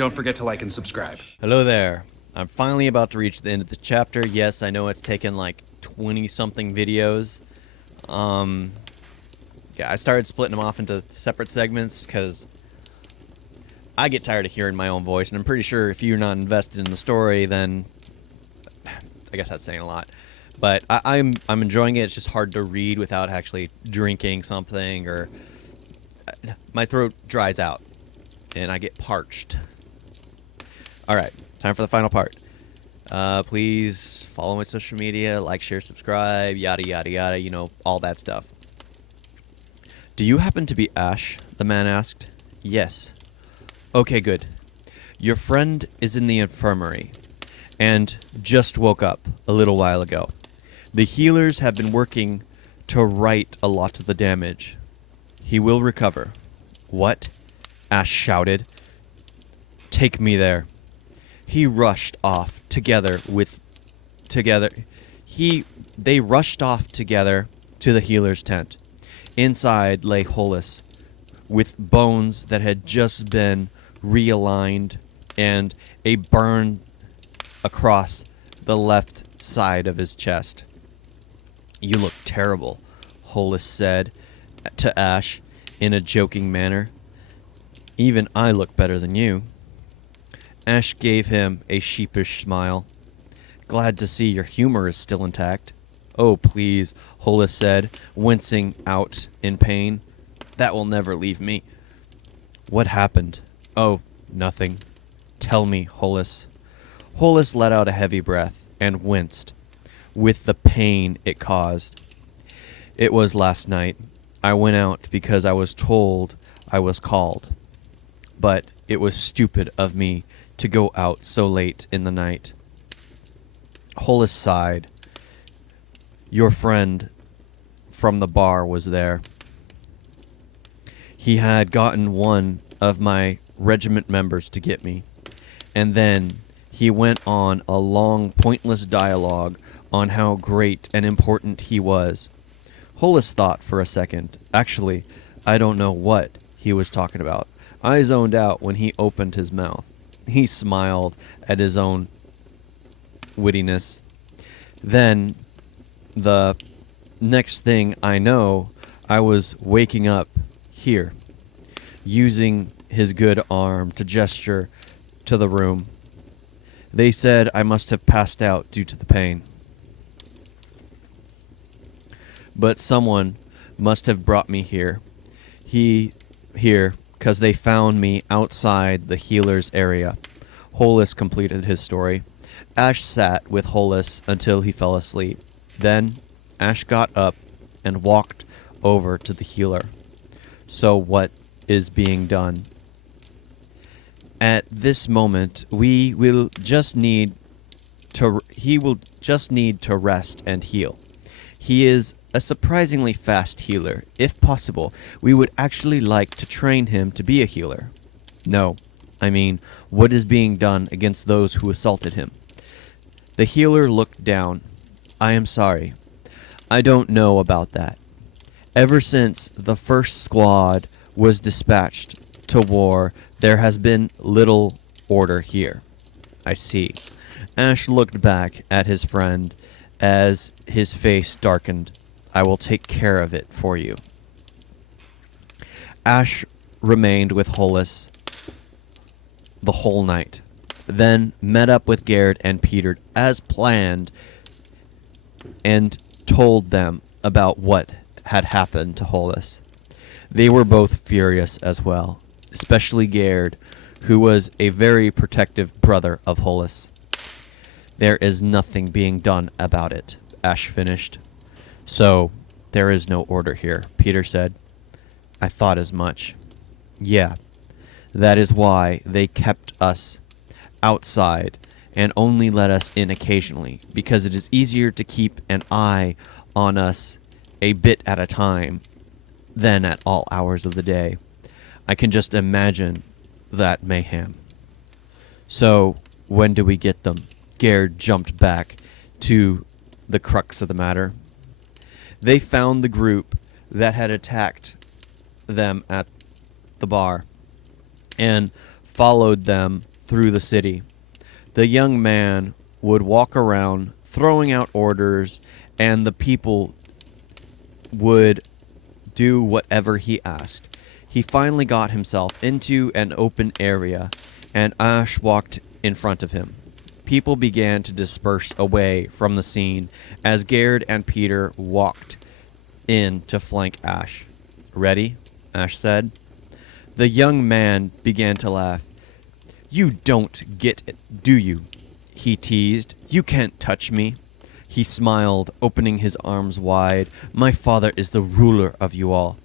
don't forget to like and subscribe. Hello there. I'm finally about to reach the end of the chapter. Yes, I know it's taken like 20-something videos. Yeah, I started splitting them off into separate segments because I get tired of hearing my own voice, and I'm pretty sure if you're not invested in the story, then I guess that's saying a lot. But I'm enjoying it. It's just hard to read without actually drinking something, or my throat dries out and I get parched. All right, time for the final part. Please follow my social media, like, share, subscribe, yada, yada, yada, you know, all that stuff. Do you happen to be Ash? The man asked. Yes. Okay, good. Your friend is in the infirmary and just woke up a little while ago. The healers have been working to right a lot of the damage. He will recover. What? Ash shouted. Take me there. He rushed off together. They rushed off together to the healer's tent. Inside lay Hollis, with bones that had just been realigned and a burn across the left side of his chest. You look terrible, Hollis said to Ash in a joking manner. Even I look better than you. Ash gave him a sheepish smile. Glad to see your humor is still intact. Oh, please, Hollis said, wincing out in pain. That will never leave me. What happened? Oh, nothing. Tell me, Hollis. Hollis let out a heavy breath and winced with the pain it caused. It was last night. I went out because I was told I was called. But it was stupid of me to go out so late in the night. Hollis sighed. Your friend from the bar was there. He had gotten one of my regiment members to get me, and then he went on a long, pointless dialogue on how great and important he was. Hollis thought for a second. Actually, I don't know what he was talking about. I zoned out when he opened his mouth. He smiled at his own wittiness. Then, the next thing I know, I was waking up here, using his good arm to gesture to the room. They said I must have passed out due to the pain. But someone must have brought me here. Here, because they found me outside the healer's area. Hollis completed his story. Ash sat with Hollis until he fell asleep. Then, Ash got up and walked over to the healer. So what is being done? At this moment, he will just need to rest and heal. He is a surprisingly fast healer. If possible, we would actually like to train him to be a healer. No, I mean, what is being done against those who assaulted him? The healer looked down. I am sorry. I don't know about that. Ever since the first squad was dispatched to war, there has been little order here. I see. Ash looked back at his friend as his face darkened. I will take care of it for you. Ash remained with Hollis the whole night, then met up with Garrett and Peter as planned and told them about what had happened to Hollis. They were both furious as well, especially Garrett, who was a very protective brother of Hollis. There is nothing being done about it, Ash finished. So, there is no order here, Peter said. I thought as much. Yeah, that is why they kept us outside and only let us in occasionally, because it is easier to keep an eye on us a bit at a time than at all hours of the day. I can just imagine that mayhem. So, when do we get them? Gerd jumped back to the crux of the matter. They found the group that had attacked them at the bar and followed them through the city. The young man would walk around throwing out orders, and the people would do whatever he asked. He finally got himself into an open area, and Ash walked in front of him. People began to disperse away from the scene as Gerd and Peter walked in to flank Ash. "Ready?" Ash said. The young man began to laugh. "You don't get it, do you?" he teased. "You can't touch me." He smiled, opening his arms wide. "My father is the ruler of you all."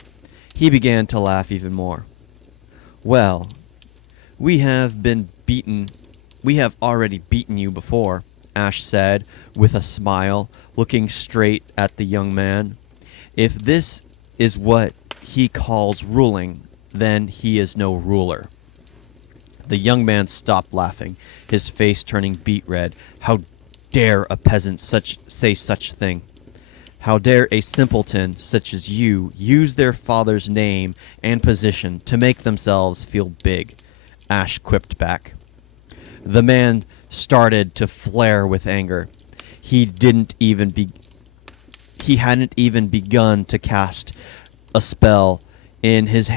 He began to laugh even more. "Well, we have already beaten you before," Ash said with a smile, looking straight at the young man. "If this is what he calls ruling, then he is no ruler." The young man stopped laughing, his face turning beet red. "How dare a peasant say such a thing? How dare a simpleton such as you use their father's name and position to make themselves feel big?" Ash quipped back. The man started to flare with anger. He hadn't even begun to cast a spell and his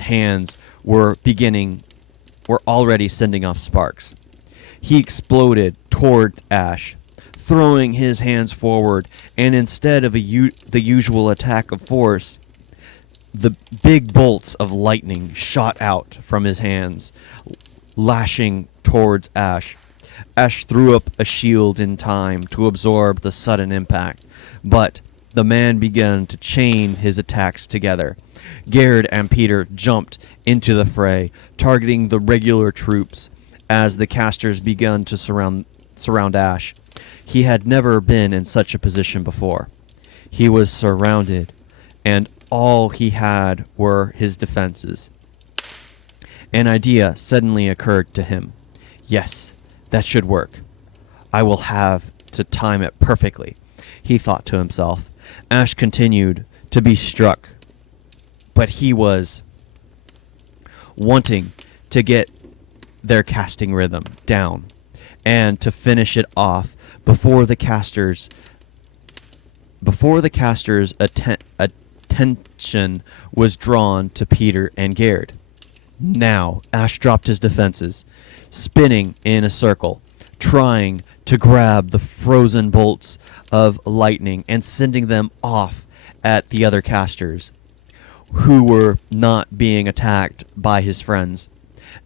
hands were already sending off sparks. He exploded toward Ash, throwing his hands forward, and instead of the usual attack of force, the big bolts of lightning shot out from his hands, lashing towards Ash. Ash threw up a shield in time to absorb the sudden impact, but the man began to chain his attacks together. Gerd and Peter jumped into the fray, targeting the regular troops as the casters began to surround Ash. He had never been in such a position before. He was surrounded, and all he had were his defenses. An idea suddenly occurred to him. "Yes, that should work. I will have to time it perfectly," he thought to himself. Ash continued to be struck, but he was wanting to get their casting rhythm down and to finish it off before the casters' attention was drawn to Peter and Gerd. Now Ash dropped his defenses, spinning in a circle, trying to grab the frozen bolts of lightning and sending them off at the other casters, who were not being attacked by his friends.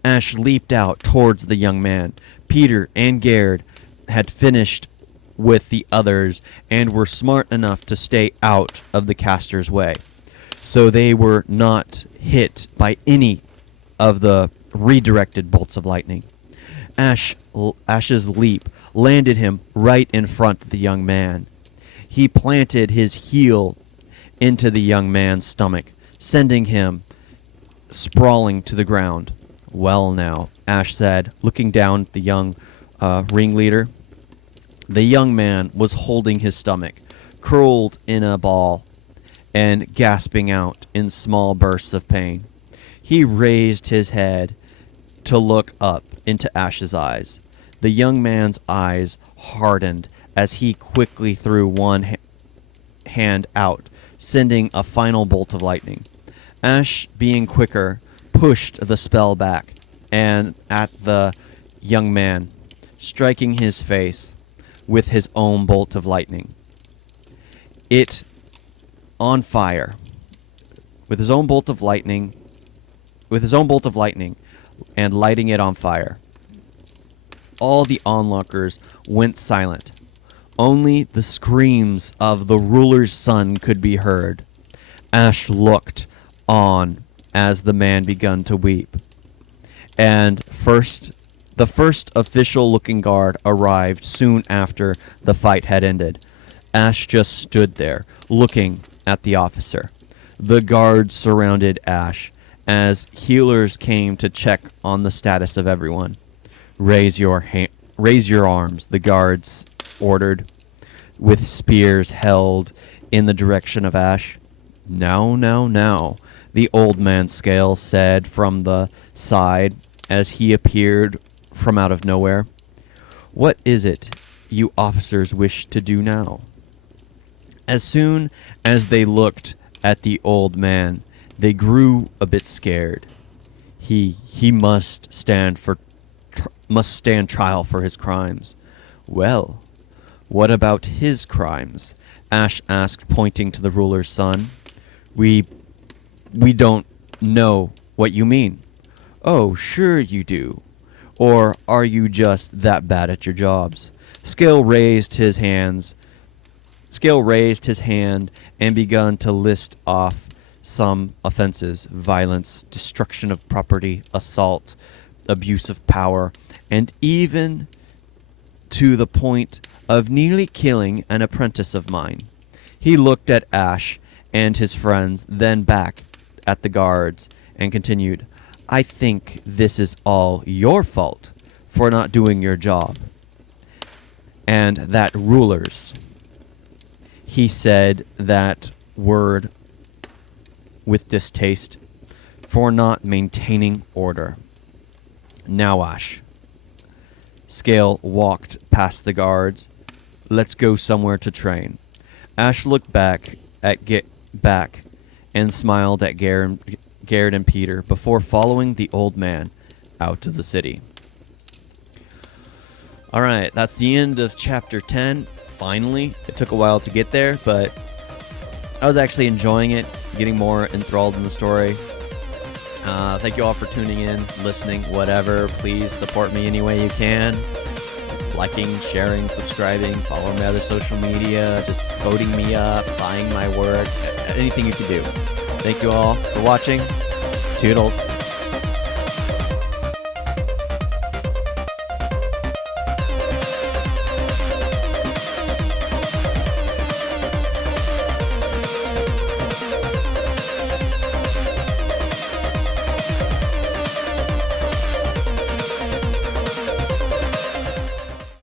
Ash leaped out towards the young man. Peter and Gerd had finished with the others and were smart enough to stay out of the caster's way, so they were not hit by any of the redirected bolts of lightning. Ash's leap landed him right in front of the young man. He planted his heel into the young man's stomach, sending him sprawling to the ground. "Well now," Ash said, looking down at the young ringleader. The young man was holding his stomach, curled in a ball, and gasping out in small bursts of pain. He raised his head to look up into Ash's eyes. The young man's eyes hardened as he quickly threw one hand out, sending a final bolt of lightning. Ash, being quicker, pushed the spell back and at the young man, striking his face with his own bolt of lightning. It on fire. With his own bolt of lightning and lighting it on fire. All the onlookers went silent. Only the screams of the ruler's son could be heard. Ash looked on as the man began to weep. And the first official-looking guard arrived soon after the fight had ended. Ash just stood there, looking at the officer. The guards surrounded Ash as healers came to check on the status of everyone. Raise your arms, the guards ordered, with spears held in the direction of Ash. Now, the old man Scales said from the side as he appeared from out of nowhere. "What is it you officers wish to do now?" As soon as they looked at the old man, they grew a bit scared. He must stand trial for his crimes. "Well, what about his crimes?" Ash asked, pointing to the ruler's son. We don't know what you mean." "Oh, sure you do. Or are you just that bad at your jobs?" Skill raised his hand and begun to list off some offenses: violence, destruction of property, assault, abuse of power, and even to the point of nearly killing an apprentice of mine. He looked at Ash and his friends, then back at the guards, and continued, "I think this is all your fault for not doing your job. And that rulers," he said that word with distaste, "for not maintaining order. Now, Ash." Scale walked past the guards. "Let's go somewhere to train." Ash looked back and smiled at Garrett and Peter before following the old man out of the city. Alright, that's the end of Chapter 10. Finally, it took a while to get there, but I was actually enjoying it, getting more enthralled in the story. Thank you all for tuning in, listening, whatever. Please support me any way you can. Liking, sharing, subscribing, following my other social media, just voting me up, buying my work, anything you can do. Thank you all for watching. Toodles.